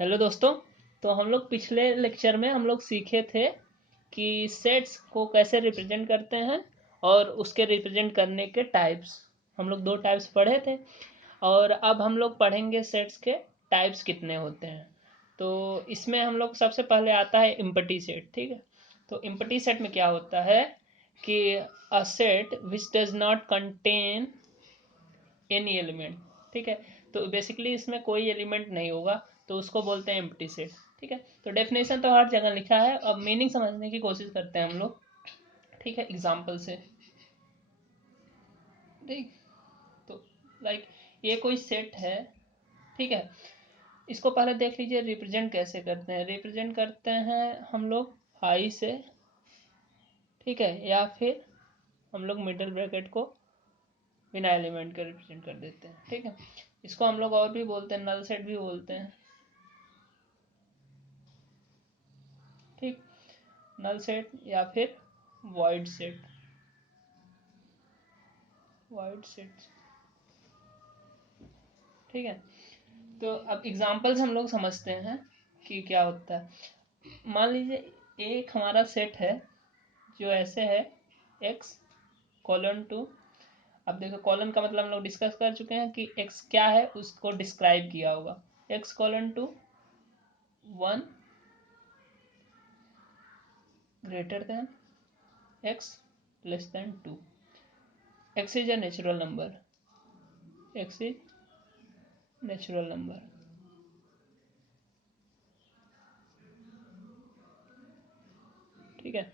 Hello दोस्तों। तो हम लोग पिछले लेक्चर में हम लोग सीखे थे कि सेट्स को कैसे रिप्रेजेंट करते हैं और उसके रिप्रेजेंट करने के टाइप्स। हम लोग दो टाइप्स पढ़े थे और अब हम लोग पढ़ेंगे सेट्स के टाइप्स कितने होते हैं। तो इसमें हम लोग सबसे पहले आता है इम्पटी सेट। ठीक है, तो इम्पटी सेट में क्या होता है कि a set which does not contain any element. ठीक है, तो बेसिकली इसमें कोई एलिमेंट नहीं होगा तो उसको बोलते हैं एम्प्टी सेट। ठीक है, तो डेफिनेशन तो हर जगह लिखा है, अब मीनिंग समझने की कोशिश करते हैं हम लोग। ठीक है, एग्जाम्पल से। ठीक, तो लाइक ये कोई सेट है। ठीक है, इसको पहले देख लीजिए रिप्रेजेंट कैसे करते हैं। रिप्रेजेंट करते हैं हम लोग आई से। ठीक है, या फिर हम लोग मिडल ब्रैकेट को बिना एलिमेंट के रिप्रेजेंट कर देते हैं। ठीक है, इसको हम लोग और भी बोलते हैं, नल सेट भी बोलते हैं। ठीक, नल सेट या फिर वाइड सेट। Wide set. ठीक है, तो अब एग्जांपल्स हम लोग समझते हैं कि क्या होता है। मान लीजिए एक हमारा सेट है जो ऐसे है x कॉलन टू। अब देखो कॉलन का मतलब हम लोग डिस्कस कर चुके हैं कि x क्या है उसको डिस्क्राइब किया होगा। x colon to 1 greater than x less than 2। x is a natural number. x is natural number. ठीक है,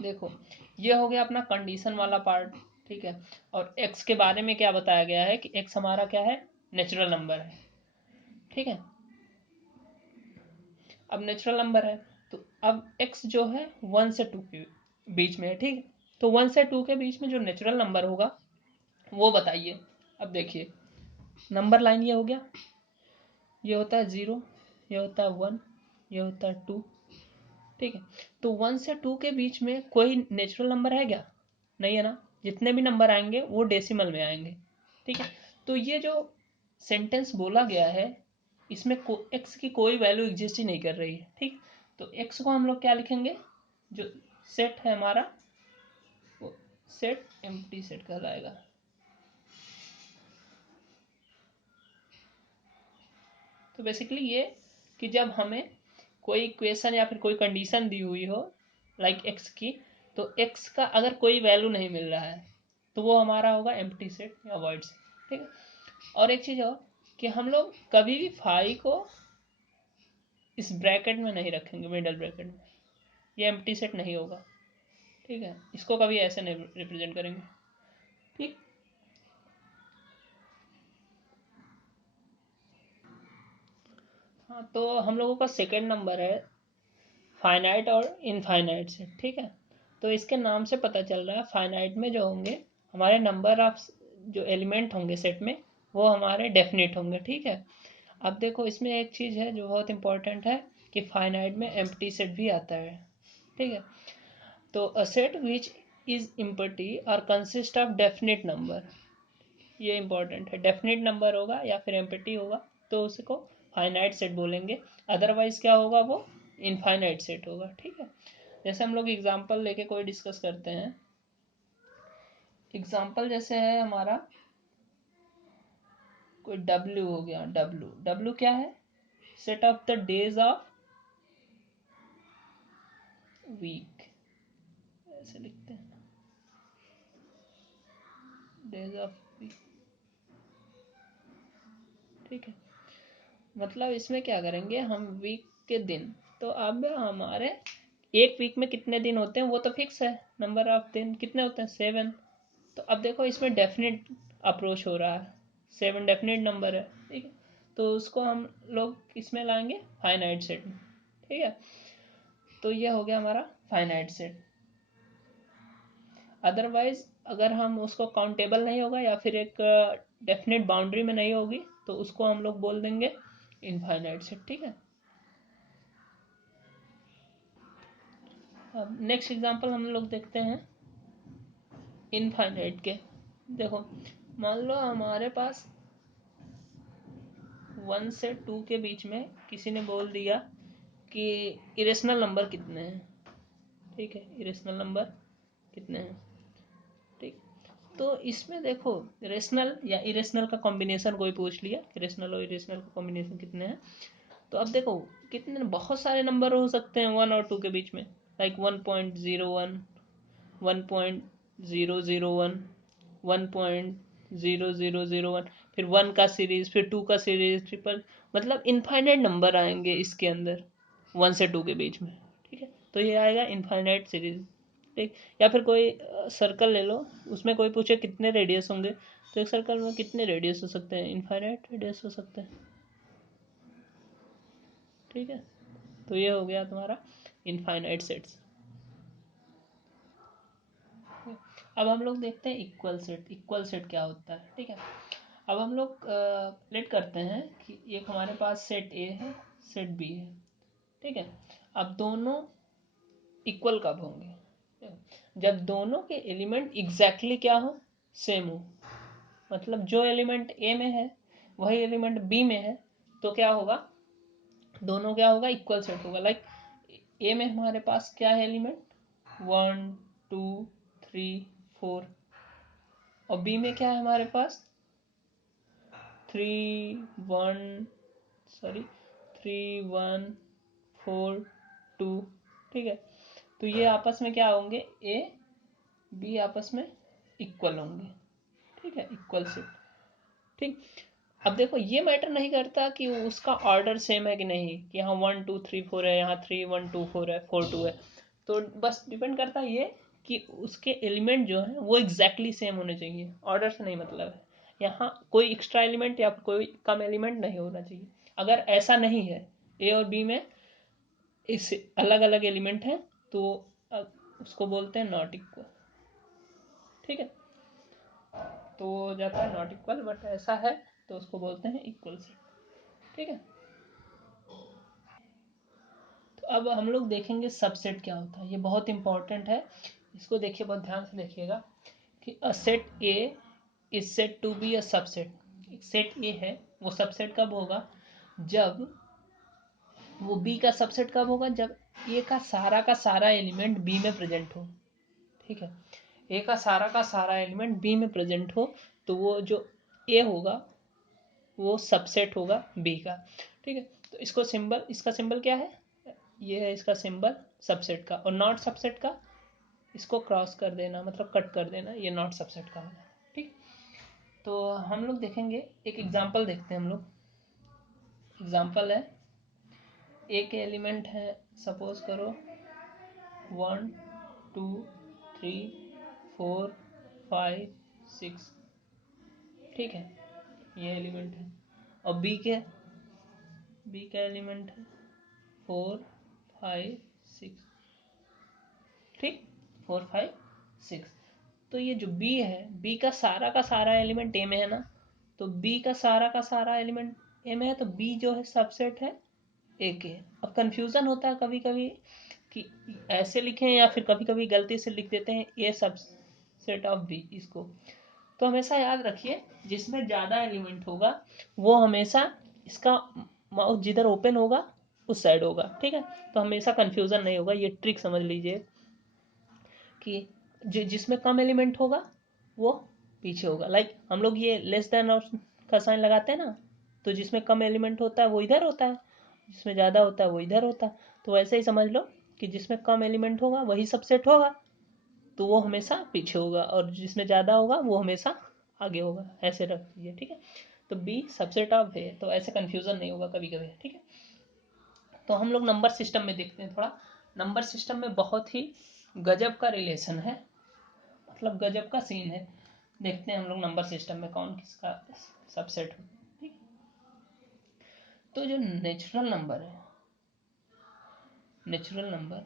देखो ये हो गया अपना कंडीशन वाला पार्ट। ठीक है, और x के बारे में क्या बताया गया है कि x हमारा क्या है, नेचुरल नंबर है। ठीक है, अब नेचुरल नंबर है तो अब x जो है 1 से 2 के बीच में है। ठीक है, तो 1 से 2 के बीच में जो नेचुरल नंबर होगा वो बताइए। अब देखिए नंबर लाइन ये हो गया, ये होता है 0, ये होता है 1, ये होता है 2। ठीक है, तो 1 से 2 के बीच में कोई नेचुरल नंबर है क्या? नहीं है ना, जितने भी नंबर आएंगे वो डेसिमल में आएंगे। ठीक है, तो ये जो सेंटेंस बोला गया है इसमें एक्स की कोई वैल्यू एग्जिस्ट ही नहीं कर रही है। ठीक, तो एक्स को हम लोग क्या लिखेंगे, जो सेट है हमारा वो सेट एम्प्टी सेट कहलाएगा। तो बेसिकली ये कि जब हमें कोई इक्वेशन या फिर कोई कंडीशन दी हुई हो लाइक एक्स की, तो एक्स का अगर कोई वैल्यू नहीं मिल रहा है तो वो हमारा होगा एम्प्टी सेट या वॉइड सेट। ठीक है, और एक चीज़ और कि हम लोग कभी भी फाई को इस ब्रैकेट में नहीं रखेंगे, मिडल ब्रैकेट में। ये एम्प्टी सेट नहीं होगा। ठीक है, इसको कभी ऐसे नहीं रिप्रेजेंट करेंगे। ठीक, हाँ, तो हम लोगों का सेकेंड नंबर है फाइनाइट और इनफाइनाइट से। ठीक है, तो इसके नाम से पता चल रहा है फाइनाइट में जो होंगे हमारे नंबर ऑफ जो एलिमेंट होंगे सेट में वो हमारे डेफिनेट होंगे। ठीक है, अब देखो इसमें एक चीज़ है जो बहुत इंपॉर्टेंट है कि फाइनाइट में एम्प्टी सेट भी आता है। ठीक है, तो a set which is empty और कंसिस्ट ऑफ डेफिनेट नंबर। ये इंपॉर्टेंट है, डेफिनेट नंबर होगा या फिर एम्प्टी होगा तो उसको फाइनाइट सेट बोलेंगे। अदरवाइज क्या होगा, वो इनफाइनाइट सेट होगा। ठीक है, जैसे हम लोग एग्जांपल लेके कोई डिस्कस करते हैं। एग्जांपल जैसे है हमारा कोई W हो गया। W W क्या है, set of the days of week. ऐसे लिखते हैं, डेज ऑफ वीक। ठीक है, मतलब इसमें क्या करेंगे हम, वीक के दिन। तो अब हमारे एक वीक में कितने दिन होते हैं वो तो फिक्स है, नंबर ऑफ दिन कितने होते हैं, 7। तो अब देखो इसमें डेफिनेट अप्रोच हो रहा है, 7 डेफिनेट नंबर है। ठीक है, तो उसको हम लोग इसमें लाएंगे फाइनाइट सेट में। ठीक है, तो ये हो गया हमारा फाइनाइट सेट। अदरवाइज अगर हम उसको काउंटेबल नहीं होगा या फिर एक डेफिनेट बाउंड्री में नहीं होगी तो उसको हम लोग बोल देंगे इनफाइनाइट सेट। ठीक है, अब नेक्स्ट एग्जांपल हम लोग देखते हैं इनफाइनाइट के। देखो मान लो हमारे पास 1 से 2 के बीच में किसी ने बोल दिया कि इरेशनल नंबर कितने हैं, ठीक है, इरेशनल नंबर कितने हैं, ठीक। तो इसमें देखो रेशनल या इरेशनल का कॉम्बिनेशन कोई पूछ लिया, रेशनल और इरेशनल का कॉम्बिनेशन कितने हैं, तो अब देखो कितने बहुत सारे नंबर हो सकते हैं 1 और 2 के बीच में, लाइक 1.01, 1.001, 1.0001, फिर 1 का सीरीज, फिर 2 का सीरीज, ट्रिपल, मतलब इनफाइनाइट नंबर आएंगे इसके अंदर 1 से 2 के बीच में, ठीक है। तो ये आएगा इनफाइनाइट सीरीज, ठीक। या फिर कोई सर्कल ले लो, उसमें कोई पूछे कितने रेडियस होंगे, तो एक सर्कल में कितने रेडियस हो सकते हैं, इनफाइनाइट रेडियस हो सकते हैं, ठीक है। तो ये हो गया तुम्हारा इनफाइनाइट सेट्स। अब हम लोग देखते हैं इक्वल सेट। इक्वल सेट क्या होता है, ठीक है। अब हम लोग लेट करते हैं कि एक हमारे पास सेट ए है, सेट बी है, ठीक है। अब दोनों इक्वल कब होंगे, जब दोनों के एलिमेंट एग्जैक्टली क्या हो, सेम हो, मतलब जो एलिमेंट ए में है वही एलिमेंट बी में है, तो क्या होगा, दोनों क्या होगा, इक्वल सेट होगा। लाइक ए में हमारे पास क्या है एलिमेंट, 1 2 3 4, और बी में क्या है हमारे पास 3 1 4 2, ठीक है। तो ये आपस में क्या होंगे, ए बी आपस में इक्वल होंगे, ठीक है, इक्वल सेट, ठीक। अब देखो ये मैटर नहीं करता कि उसका ऑर्डर सेम है कि नहीं, कि यहाँ 1 2 3 4 है, यहाँ 3 1 2 4 है, 4 2 है, तो बस डिपेंड करता है ये कि उसके एलिमेंट जो है वो एग्जैक्टली सेम होने चाहिए, ऑर्डर से नहीं मतलब है। यहाँ कोई एक्स्ट्रा एलिमेंट या कोई कम एलिमेंट नहीं होना चाहिए। अगर ऐसा नहीं है, ए और बी में इस अलग अलग एलिमेंट हैं, तो उसको बोलते हैं नॉट इक्वल, ठीक है। तो हो जाता है नॉट इक्वल, बट ऐसा है तो उसको बोलते हैं इक्वल सेट, ठीक है। तो अब हम लोग देखेंगे सबसेट क्या होता है, ये बहुत इंपॉर्टेंट है, इसको देखिए, बहुत ध्यान से देखिएगा कि a set A is set to be a subset. Set A है वो सबसेट कब होगा, जब वो बी का सबसेट कब होगा, जब ए का सारा एलिमेंट बी में प्रेजेंट हो, ठीक है। ए का सारा एलिमेंट बी में प्रेजेंट हो, तो वो जो ए होगा वो सबसेट होगा बी का, ठीक है। तो इसको सिंबल, इसका सिंबल क्या है, ये है इसका सिंबल सबसेट का, और नॉट सबसेट का इसको क्रॉस कर देना, मतलब कट कर देना, ये नॉट सबसेट का होगा, ठीक। तो हम लोग देखेंगे, एक एग्जांपल देखते हैं हम लोग। एग्जांपल है, एक एलिमेंट है, सपोज करो 1 2 3 4 5 6, ठीक है, ये एलिमेंट है। और बी का एलिमेंट है 4 5 6, ठीक, 4 5 6। तो ये जो बी है, बी का सारा एलिमेंट ए में है ना, तो बी का सारा एलिमेंट ए में है, तो बी जो है सबसेट है ए के। अब कंफ्यूजन होता है कभी कभी कि ऐसे लिखें, या फिर कभी कभी गलती से लिख देते हैं ए सबसेट ऑफ बी इसको। तो हमेशा याद रखिए, जिसमें ज़्यादा एलिमेंट होगा वो हमेशा इसका माउस जिधर ओपन होगा उस साइड होगा, ठीक है। तो हमेशा कंफ्यूजन नहीं होगा, ये ट्रिक समझ लीजिए कि जिसमें कम एलिमेंट होगा वो पीछे होगा। लाइक हम लोग ये लेस देन और का साइन लगाते हैं ना, तो जिसमें कम एलिमेंट होता है वो इधर होता है, जिसमें ज़्यादा होता है वो इधर होता है। तो वैसे ही समझ लो कि जिसमें कम एलिमेंट होगा वही सबसेट होगा, तो वो हमेशा पीछे होगा, और जिसमें ज़्यादा होगा वो हमेशा आगे होगा, ऐसे रख दीजिए, ठीक है। तो बी सबसेट ऑफ है, तो ऐसे कन्फ्यूज़न नहीं होगा कभी कभी, ठीक है। तो हम लोग नंबर सिस्टम में देखते हैं थोड़ा। नंबर सिस्टम में बहुत ही गजब का रिलेशन है, मतलब गजब का सीन है। देखते हैं हम लोग नंबर सिस्टम में कौन किसका सबसेट हो, ठीक। तो जो नेचुरल नंबर है, natural number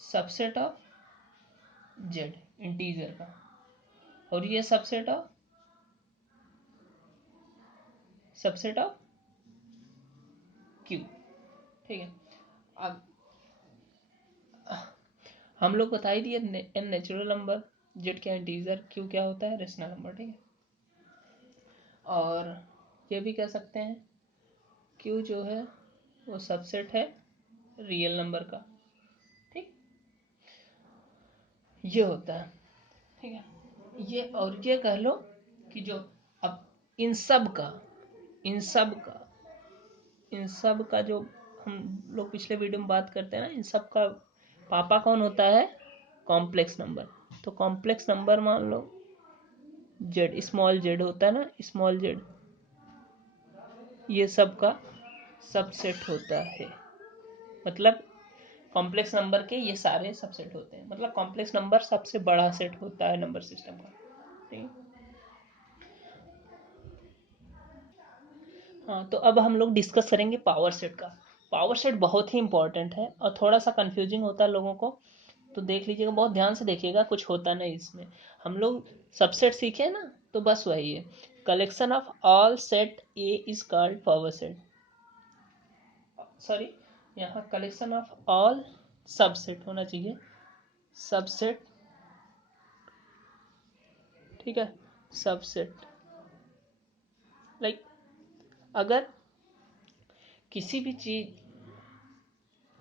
subset of Z integer का, और ये सबसेट ऑफ क्यू, ठीक है। अब हम लोग बता ही दिए, एन नेचुरल नंबर, जेड क्या इंटीजर, क्यू क्या होता है रेशनल नंबर, ठीक है। और ये भी कह सकते हैं Q जो है वो सबसेट है रियल नंबर का। ठीक, ये होता है। ठीक है, ये और ये कह लो कि जो अब इन सब का इन सब का इन सब का जो हम लोग पिछले वीडियो में बात करते हैं ना, इन सब का पापा कौन होता है? Complex number. तो कॉम्प्लेक्स नंबर मान लो जेड, स्मॉल जेड होता है ना, स्मॉल जेड, ये सब का सबसेट होता है। मतलब कॉम्प्लेक्स नंबर के ये सारे सबसेट होते हैं। मतलब कॉम्प्लेक्स नंबर सबसे बड़ा सेट होता है नंबर सिस्टम का। ठीक है, हाँ, तो अब हम लोग डिस्कस करेंगे पावर सेट का। पावर सेट बहुत ही इंपॉर्टेंट है और थोड़ा सा कंफ्यूजिंग होता है लोगों को, तो देख लीजिएगा, बहुत ध्यान से देखिएगा, कुछ होता नहीं इसमें। हम लोग सबसेट सीखे ना, तो बस वही है, collection of all set A is called power set. Sorry, यहाँ कलेक्शन ऑफ ऑल सबसेट होना चाहिए, सबसेट। ठीक है, सबसेट लाइक अगर किसी भी चीज,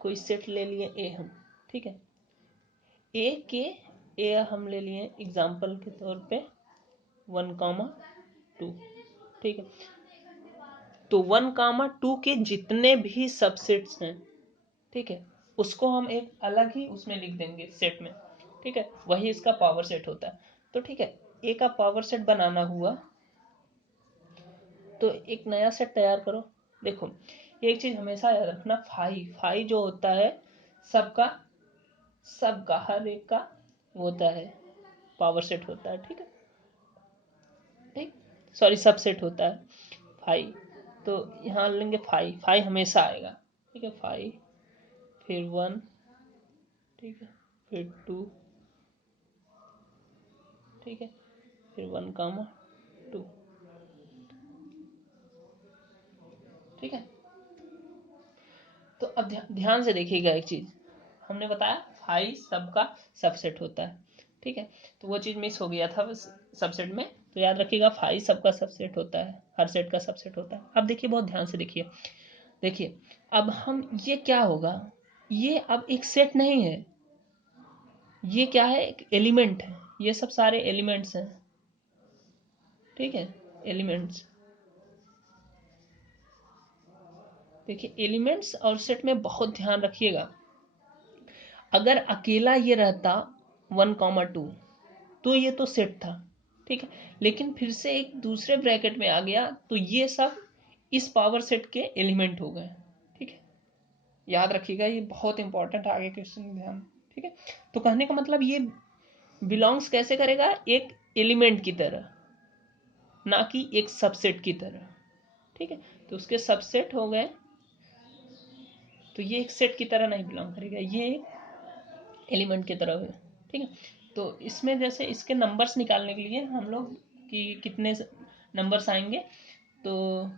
कोई सेट ले लिए ए हम, ठीक है, ए के ए हम ले लिए एग्जाम्पल के तौर पे 1, 2। ठीक है, तो 1, 2 के जितने भी सबसेट्स हैं, ठीक है, उसको हम एक अलग ही उसमें लिख देंगे सेट में। ठीक है, वही इसका पावर सेट होता है। तो ठीक है, ए का पावर सेट बनाना हुआ तो एक नया सेट तैयार करो। देखो, एक चीज हमेशा याद रखना, फाई जो होता है सबका, हर एक का वो होता है, पावर सेट होता है। ठीक है, ठीक, सॉरी, सबसेट होता है फाइव। तो यहाँ लेंगे फाइव, फाइव हमेशा आएगा। ठीक है, फाइव, फिर 1, ठीक है, फिर 2, ठीक है, फिर 1, 2। ठीक है, तो अब ध्यान से देखिएगा एक चीज, हमने बताया फाइव सबका सबसेट होता है। ठीक है, तो वो चीज मिस हो गया था सबसेट में, तो याद रखिएगा फाइव सबका सबसेट होता है, हर सेट का सबसेट होता है। अब देखिए, बहुत ध्यान से देखिए, देखिए अब हम, ये क्या होगा, ये अब एक सेट नहीं है, ये क्या है, एक एलिमेंट है। ये सब सारे एलिमेंट्स हैं। ठीक है, एलिमेंट्स, देखिए एलिमेंट्स और सेट में बहुत ध्यान रखिएगा। अगर अकेला ये रहता 1, 2, तो ये तो सेट था। ठीक है, लेकिन फिर से एक दूसरे ब्रैकेट में आ गया, तो ये सब इस पावर सेट के एलिमेंट हो गए। ठीक है, याद रखिएगा, ये बहुत इंपॉर्टेंट आगे क्वेश्चन ध्यान। ठीक है, तो कहने का मतलब ये बिलोंग्स कैसे करेगा, एक एलिमेंट की तरह, ना कि एक सबसेट की तरह। ठीक है, तो उसके सबसेट हो गए, तो ये एक सेट की तरह नहीं बिलोंग करेगा, ये एक एलिमेंट की तरह है। ठीक है, तो इसमें जैसे इसके नंबर्स निकालने के लिए हम लोग कि कितने नंबर्स आएंगे, तो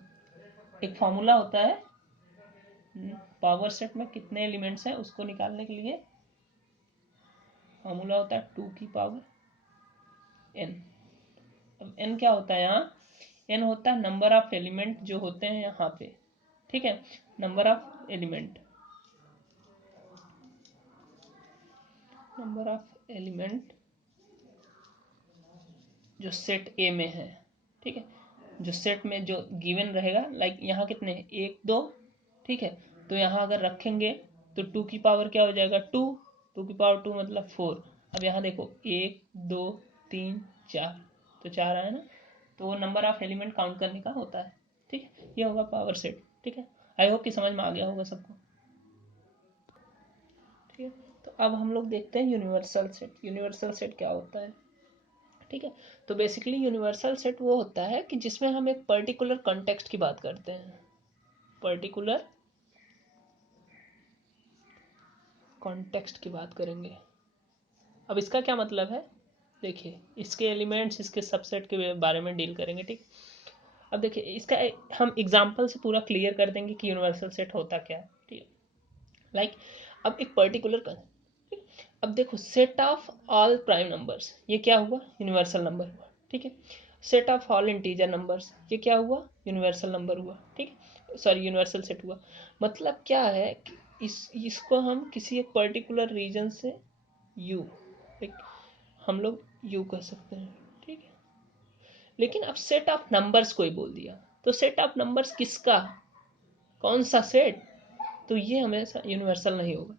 एक फॉर्मूला होता है, पावर सेट में कितने एलिमेंट्स हैं उसको निकालने के लिए फॉर्मूला होता है 2n। अब n क्या होता है यहाँ, n होता है नंबर ऑफ एलिमेंट जो होते हैं यहाँ पे। ठीक है, number of element, number of element जो सेट ए में है। ठीक है, जो सेट में जो गिवन रहेगा, लाइक यहाँ कितने, 1, 2। ठीक है, तो यहाँ अगर रखेंगे तो 2 की पावर क्या हो जाएगा, 2, 2 की पावर 2 मतलब 4। अब यहाँ देखो 1, 2, 3, 4, तो 4 आया ना, तो वो नंबर ऑफ एलिमेंट काउंट करने का होता है। ठीक है, ये होगा पावर सेट। ठीक है, आई होप कि समझ में आ गया होगा सबको। ठीक है, तो अब हम लोग देखते हैं यूनिवर्सल सेट। यूनिवर्सल सेट क्या होता है? ठीक है, तो बेसिकली यूनिवर्सल सेट वो होता है कि जिसमें हम एक पर्टिकुलर कॉन्टेक्स्ट की बात करते हैं, पर्टिकुलर कॉन्टेक्स्ट की बात करेंगे। अब इसका क्या मतलब है, देखिए इसके एलिमेंट्स, इसके सबसेट के बारे में डील करेंगे। ठीक, अब देखिए इसका हम एग्जांपल से पूरा क्लियर कर देंगे कि यूनिवर्सल सेट होता क्या है। ठीक है, लाइक अब एक पर्टिकुलर, अब देखो set of all prime numbers, ये क्या हुआ, यूनिवर्सल नंबर हुआ। ठीक है, set of all integer numbers, ये क्या हुआ, यूनिवर्सल नंबर हुआ, ठीक है, सॉरी यूनिवर्सल सेट हुआ। मतलब क्या है कि इसको हम किसी एक पर्टिकुलर रीजन से यू, लाइक हम लोग यू कह सकते हैं, ठीक है। लेकिन अब सेट ऑफ नंबर्स कोई बोल दिया, तो सेट ऑफ नंबर्स किसका, कौन सा सेट, तो ये हमेशा यूनिवर्सल नहीं होगा।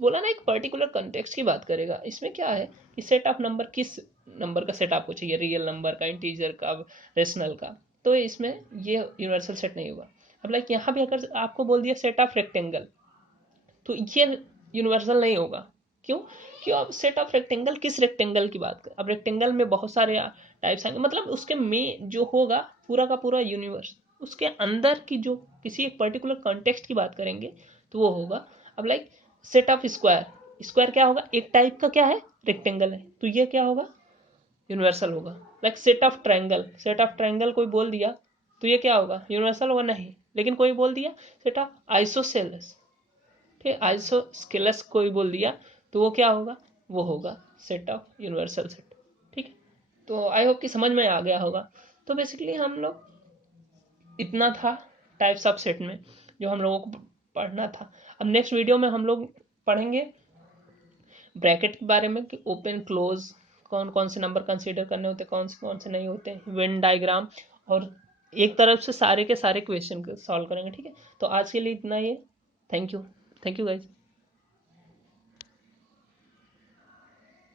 बोला ना एक पर्टिकुलर कंटेक्स्ट की बात करेगा, इसमें क्या है कि सेट ऑफ नंबर किस नंबर का सेट आपको चाहिए, रियल नंबर का, इंटीजर का, रेशनल का, तो इसमें ये यूनिवर्सल सेट नहीं होगा। अब लाइक यहाँ भी अगर आपको बोल दिया सेट ऑफ रेक्टेंगल, तो ये यूनिवर्सल नहीं होगा। क्यों, क्यों, अब सेट ऑफ रेक्टेंगल किस रेक्टेंगल की बात कर, अब रेक्टेंगल में बहुत सारे टाइप्स आएंगे, मतलब उसके में जो होगा पूरा का पूरा यूनिवर्स, उसके अंदर की जो किसी एक पर्टिकुलर कॉन्टेक्स्ट की बात करेंगे तो वो होगा। अब like set of square, square क्या होगा, एक टाइप का क्या है, रेक्टेंगल है, तो ये क्या होगा, यूनिवर्सल होगा। Like set of triangle, set of triangle कोई बोल दिया तो ये क्या होगा, यूनिवर्सल होगा नहीं, लेकिन कोई बोल दिया सेट ऑफ आइसोसेलेस, ठीक, आइसोस्केलस कोई बोल दिया तो वो क्या होगा, वो होगा सेट ऑफ यूनिवर्सल सेट, ठीक है। तो आई होप कि समझ में आ गया होगा। तो बेसिकली हम लोग इतना था टाइप्स ऑफ सेट में जो हम लोगों को पढ़ना था। अब नेक्स्ट वीडियो में हम लोग पढ़ेंगे ब्रैकेट के बारे में कि ओपन क्लोज कौन कौन से नंबर कंसीडर करने होते, कौन से नहीं होते, वेन डायग्राम, और एक तरफ से सारे के सारे क्वेश्चन सॉल्व करेंगे, ठीक है। तो आज के लिए इतना ही है, थैंक यू गाइज।